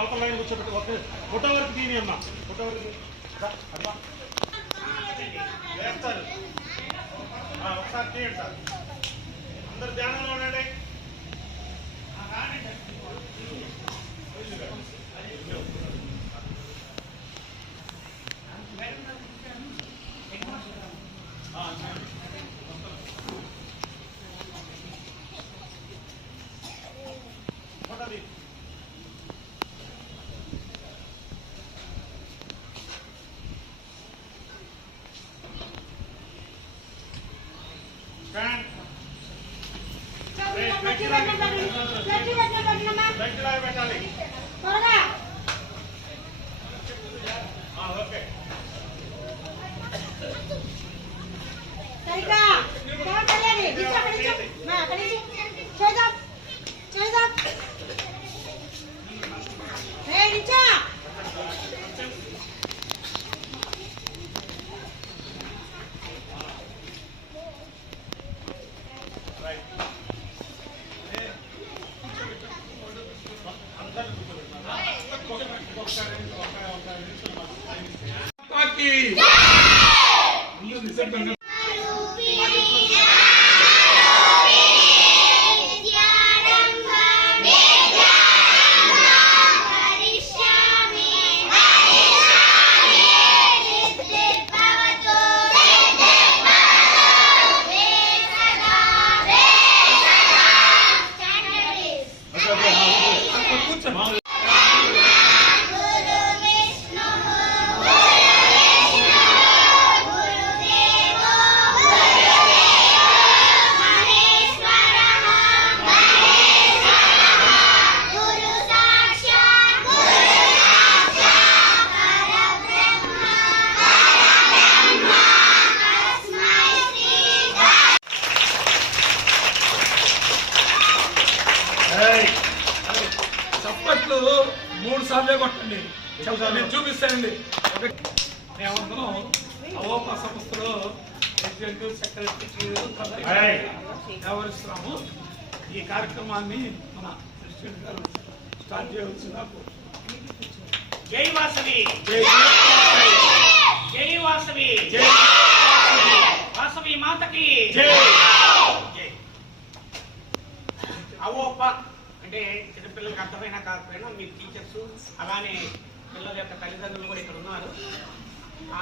అవతల లైన్ కూర్చోబెట్టి ఫోటో వరకు తీని అమ్మా, ఫోటో వరకు వేస్తారు. ఒకసారి తీయండి సార్, అందరు ధ్యానంలో ఉండండి. పెట్టాలి ఓకే. చప్పట్లు 3 సార్లే కొట్టండి, నేను చూపిస్తానండి. మేమందరం అవోపా సంస్థలో ఎగ్జిక్యూటివ్ సెక్రటరీ వ్యవహరిస్తున్నాము. ఈ కార్యక్రమాన్ని మన ప్రెసిడెంట్ గారు స్టార్ట్ చేయవలసిందిగా జై వాసవి, జై వాసవి, వాసవి మాతకి అవోప అంటే చిన్నపిల్లలకి అర్థమైనా కాకపోయినా మీరు టీచర్స్ అలానే పిల్లల యొక్క తల్లిదండ్రులు కూడా ఇక్కడ ఉన్నారు.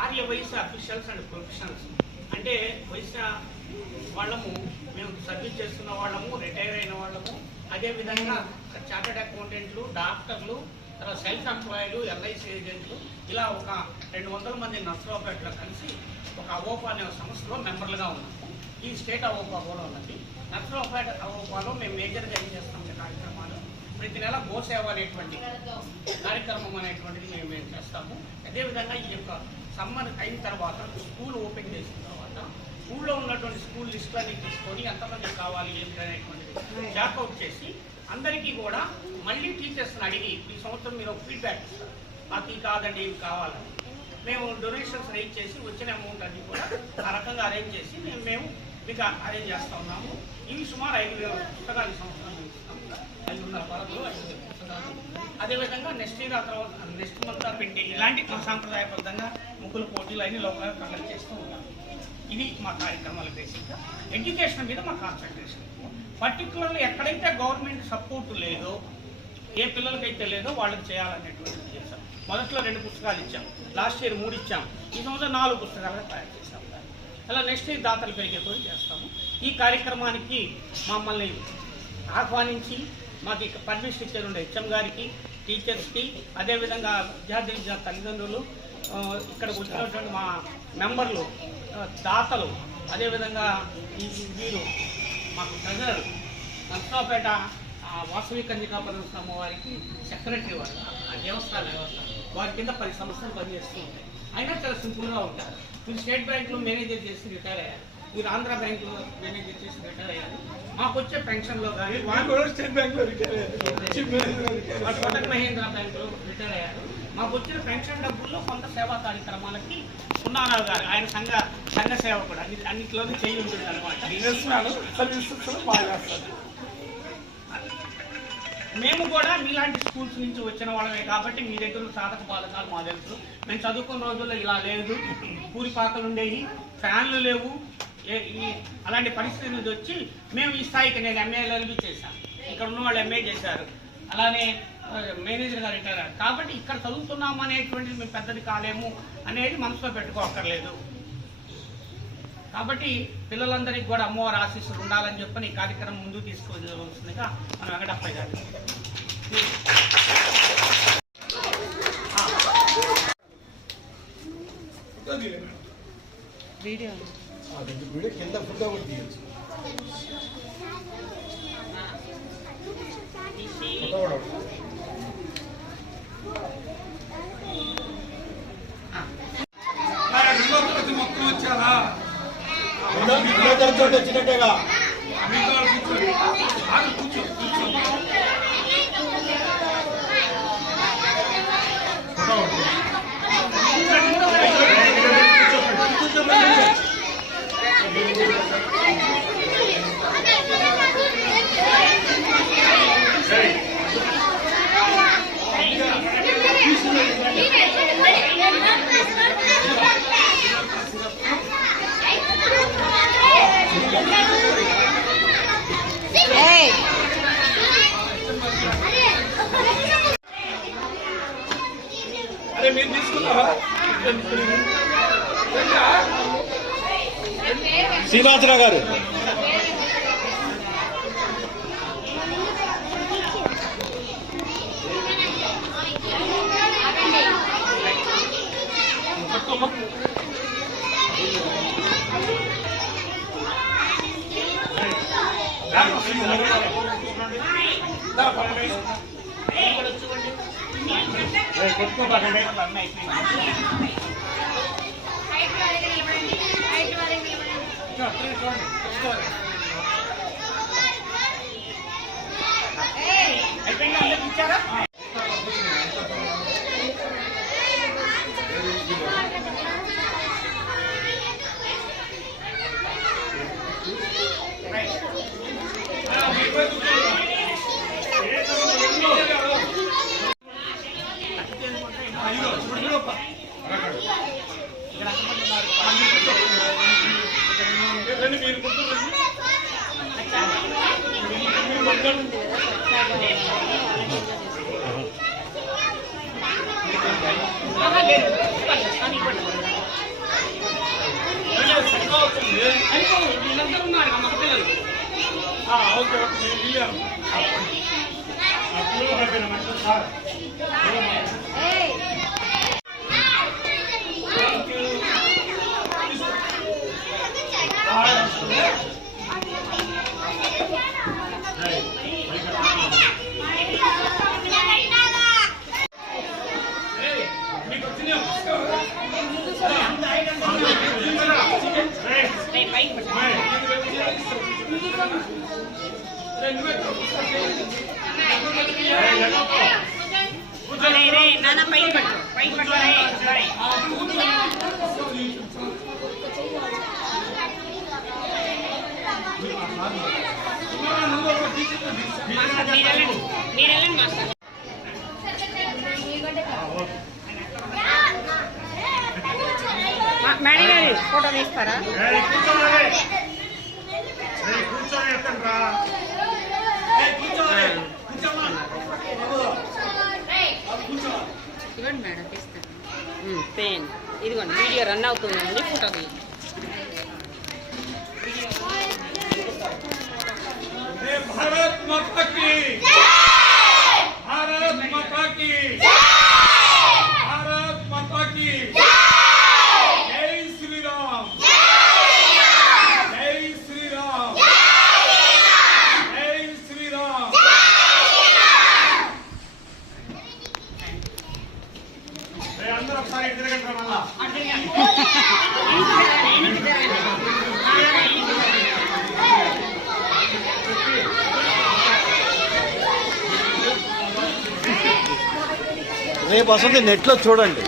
Arya Vaishya officials and professionals అంటే వైశ్య వాళ్ళము, మేము సర్వీస్ చేస్తున్న వాళ్ళము, రిటైర్ అయిన వాళ్ళము, అదేవిధంగా చార్టెడ్ అకౌంటెంట్లు, డాక్టర్లు, తర్వాత సెల్ఫ్ ఎంప్లాయిడ్, ఎల్ఐసి ఏజెంట్లు, ఇలా ఒక 200 మంది నర్సరావుపేటలో కలిసి ఒక అవోపా అనే సంస్థలో మెంబర్లుగా ఉన్నాము. ఈ స్టేట్ అవోపా కూడా ఉన్నది. నర్సరావుపేట అవోపాలో మేము మేజర్గా ఏం చేస్తాం కార్యక్రమాలు, ప్రతి నెల గోసేవ అనేటువంటి కార్యక్రమం అనేటువంటిది మేము చేస్తాము. అదేవిధంగా ఈ యొక్క సమ్మర్ అయిన తర్వాత స్కూల్ ఓపెన్ చేసిన తర్వాత స్కూల్లో ఉన్నటువంటి స్కూల్ లిస్టులన్నీ తీసుకొని ఎంతమంది కావాలి ఏమిటి అనేటువంటిది జాకౌట్ చేసి అందరికీ కూడా మళ్ళీ టీచర్స్ని అడిగి ఈ సంవత్సరం మీరు ఫీడ్బ్యాక్ ఇస్తారు, మాకు ఈ కాదండి ఇవి కావాలని. మేము డొనేషన్స్ రైజ్ చేసి వచ్చిన అమౌంట్ అన్ని కూడా ఆ రకంగా అరేంజ్ చేసి మేము మీకు అరేంజ్ చేస్తూ ఉన్నాము. ఇవి సుమారు 5,000 పుస్తకాలు ఈ సంవత్సరం ఇస్తాము, 500 పరకులు, 500 పుస్తకాలు. అదేవిధంగా నెక్స్ట్ ఇయర్ ఆ తర్వాత నెక్స్ట్ మంత్ పెట్టి ఇలాంటి మా సాంప్రదాయబద్ధంగా ముగ్గుల పోటీలు అన్ని లోపల కండక్ట్ చేస్తూ ఉన్నాము. ఇది మా కార్యక్రమాలు బేసిక్గా. ఎడ్యుకేషన్ మీద మా కాన్సన్ట్రేషన్. పర్టికులర్లీ ఎక్కడైతే గవర్నమెంట్ సపోర్ట్ లేదో, ఏ పిల్లలకైతే లేదో వాళ్ళకి చేయాలనేటువంటిది చేస్తాం. మొదట్లో 2 పుస్తకాలు ఇచ్చాం, లాస్ట్ ఇయర్ 3 ఇచ్చాం, ఈ సంవత్సరం 4 పుస్తకాలుగా తయారు చేసాము. అలా నెక్స్ట్ ఇయర్ దాతలు పెరిగే కూడా చేస్తాము. ఈ కార్యక్రమానికి మమ్మల్ని ఆహ్వానించి మాకు ఇక పర్మిషన్ ఇచ్చేది హెచ్ఎం గారికి, టీచర్స్కి, అదేవిధంగా విద్యార్థి తల్లిదండ్రులు, ఇక్కడికి వచ్చినటువంటి మా మెంబర్లు, దాతలు, అదేవిధంగా వీరు మాకు ట్రెజరర్ నర్సరావుపేట వాసవి కన్యకాపరమ అమ్మవారికి సెక్రటరీ వారు, ఆ దేవస్థాన వారి కింద 10 సంవత్సరాలు పనిచేస్తూ ఉంటాయి. అయినా చాలా సింపుల్గా ఉంటారు. మీరు స్టేట్ బ్యాంక్లో మేనేజర్ చేసి రిటైర్ అయ్యారు, మీరు ఆంధ్ర బ్యాంకులో మేనేజర్ చేసి రిటైర్ అయ్యారు. మాకు వచ్చే పెన్షన్లో కానీ స్టేట్ బ్యాంక్లో రిటైర్ అయ్యారు, కోటక్ మహేంద్ర బ్యాంకులో రిటైర్ అయ్యారు. మాకు వచ్చిన పెన్షన్ డబ్బుల్లో కొంత సేవా కార్యక్రమాలకి పున్నారావు గారు ఆయన సంఘ సేవ కూడా అన్నింటిలోనూ చేయి ఉంటుంది అనమాట. మేము కూడా మీలాంటి స్కూల్స్ నుంచి వచ్చిన వాళ్ళమే కాబట్టి మీ దగ్గర సాధక బాధకాలు మాకు తెలుసు. మేము చదువుకున్న రోజుల్లో ఇలా లేదు, పూరిపాకలు ఉండేవి, ఫ్యాన్లు లేవు. అలాంటి పరిస్థితి నుంచి వచ్చి మేము ఈ స్థాయికి నేను ఎంఏ చేశాను, ఇక్కడ ఉన్న వాళ్ళు ఎంఏ చేశారు, అలానే మేనేజర్ గారు రిటైర్ అయ్యారు. కాబట్టి ఇక్కడ చదువుతున్నాము అనేటువంటిది మేము పెద్దది కాలేము అనేది మనసులో పెట్టుకోక్కర్లేదు. కాబట్టి పిల్లలందరికీ కూడా అమ్మవారి ఆశీస్సులు ఉండాలని చెప్పని ఈ కార్యక్రమం ముందుకు తీసుకువెళ్ళవలసిందిగా మన వెంకటప్పయ్య గారు. వీడియో కింద ఫుడ్ ఒకటి తీయచ్చు. మొత్తం వచ్చారా వచ్చినట్టేగా కూర్చో అరే మీరు తీసుకున్నారా? శ్రీనివాసరావు గారు ఇచ్చారా? వీళ్ళందరూ ఉన్నారు మా పిల్లలు. ఓకే నాన్న పైకి పట్టు మీరెళ్ళండి మాస్టర్. మేడం గారు ఫోటో తీస్తారా? కూర్చొని ఎత్తండి రా. ఇదిగోండి మేడం తీస్తాను. పెన్ ఇదిగోండి వీడియో రన్ అవుతుందండి, ఫోటో తీయండి. భారత్ మాతా కీ భారత్ మాతా కీ భారత్ మాతా కీ జై శ్రీరామ్ జై శ్రీరామ్ జై శ్రీరామ్. అందరూ ఒకసారి తిరగండి మళ్ళా. రేపు వస్తుంది నెట్లో చూడండి.